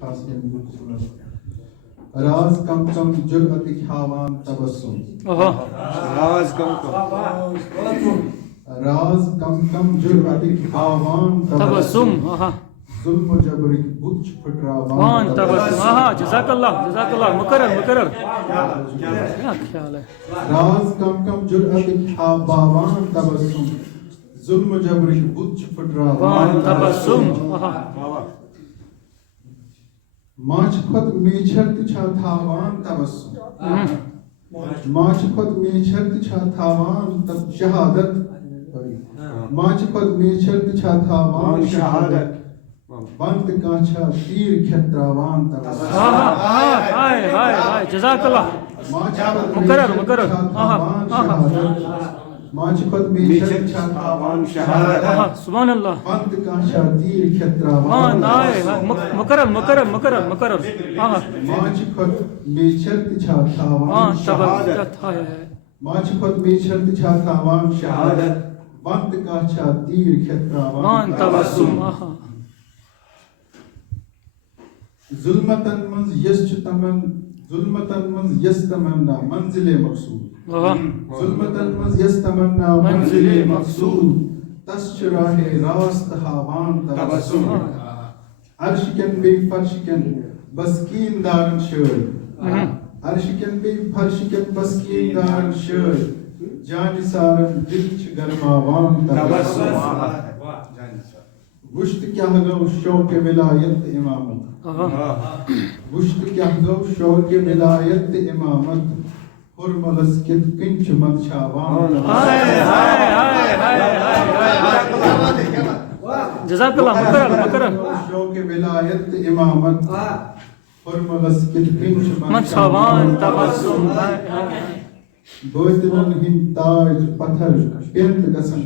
خاص راز کم کم جرأت ہاوان تبسم راز کم راز کم کم جرأت ہاوان تبسم ظلم و جبر بت پھٹراوان وان تبسم جزاک اللہ مقرر کیا خیال ہے راز کم کم جرأت ہاوان تبسم ظلم و جبر بت پھٹراوان تبسم ماچ خود میچھرت چھا تھاوان تبسم ماچ خود میچھرت چھا تھاوان تب شہادت ماچ خود میچھرت چھا تھاوان شہادت بند کانچھا تیر کھتراوان تبسم ہائے جزاک اللہ مقرر ماچ خود میچھرت چھا تھاوان شہادت سبحان اللہ بند کانچھا تیر کھتراوان مقرر ماچ خود میچھرت چھا تھاوان شہادت ماچ خود میچھرت چھا تھاوان شہادت بند کانچھا تیر کھتراوان تبسم ظلمتن منز یس تمنا منزل مقصود ظلمتن منز یس تمنا منزل مقصود تس چھ راہ راست ہاوان تبسم عرش کن بے فرش کن بسکین دارن شٲڑ عرش کن بے فرش کن بسکین دارن شٲڑ جان سارن دل چھ گرماوان تبسم وشت کیا گو شوق ولایت امامت وشت کیا گو شوق ولایت امامت حرملس کت کنچ مت چھاوان جزاک اللہ مقرر شوق ولایت امامت حرملس کت کنچ مت چھاوان تبسم بٲطنن ہٕنٛدۍ تاج پتھر پینت گژھن